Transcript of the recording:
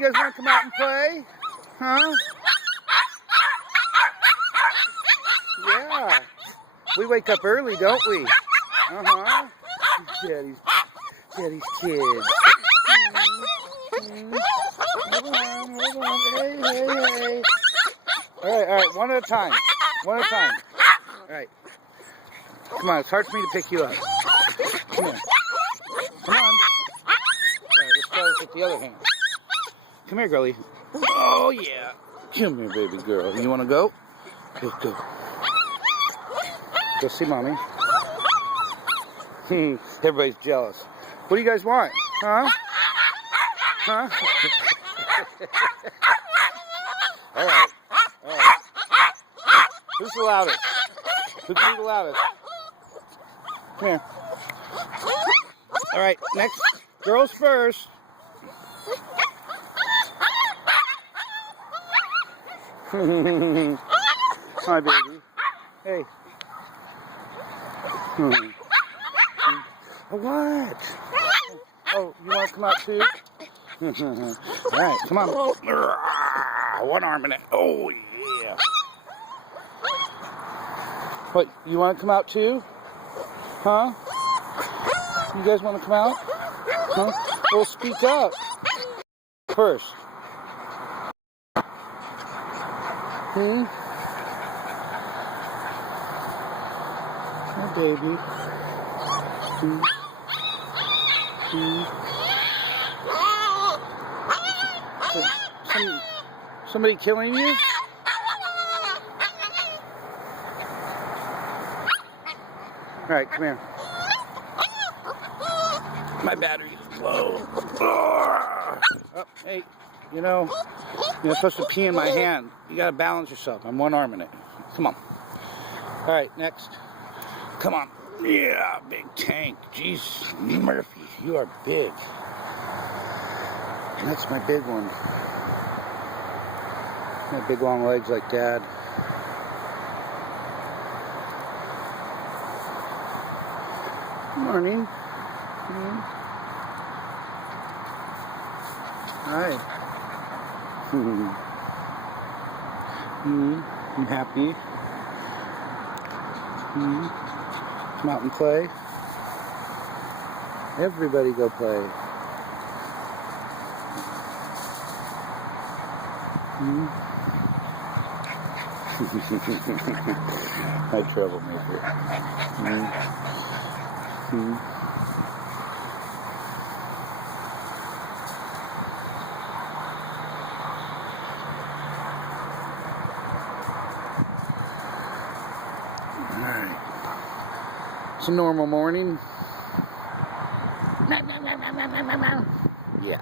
You guys want to come out and play? Huh? Yeah. We wake up early, don't we? Uh-huh. Daddy's kids. Hold on. Hey. All right. One at a time. All right. Come on, it's hard for me to pick you up. Come on. All right, let's start with the other hand. Come here, girlie. Oh, yeah. Come here, baby girl. You want to go? Go. Go see mommy. Everybody's jealous. What do you guys want? Huh? All right. Who's the loudest? Who can be the loudest? Come here. All right, next. Girls first. Hi, baby. Hey. What? Oh, you want to come out too? All right, come on. One arm in it. Oh, yeah. What, you want to come out too? Huh? You guys want to come out? Huh? Well, speak up first. Oh, baby. Somebody killing you? All right, come here. My battery is low. Oh, hey, you're supposed to pee in my hand. You gotta balance yourself. I'm one arm in it. Come on. All right, next. Come on. Yeah, big tank. Jeez, Murphy, you are big. That's my big one. My big long legs like Dad. Good morning. Hi. I'm happy. Come out and play. Everybody go play. My troublemaker. Alright. It's a normal morning. Yeah.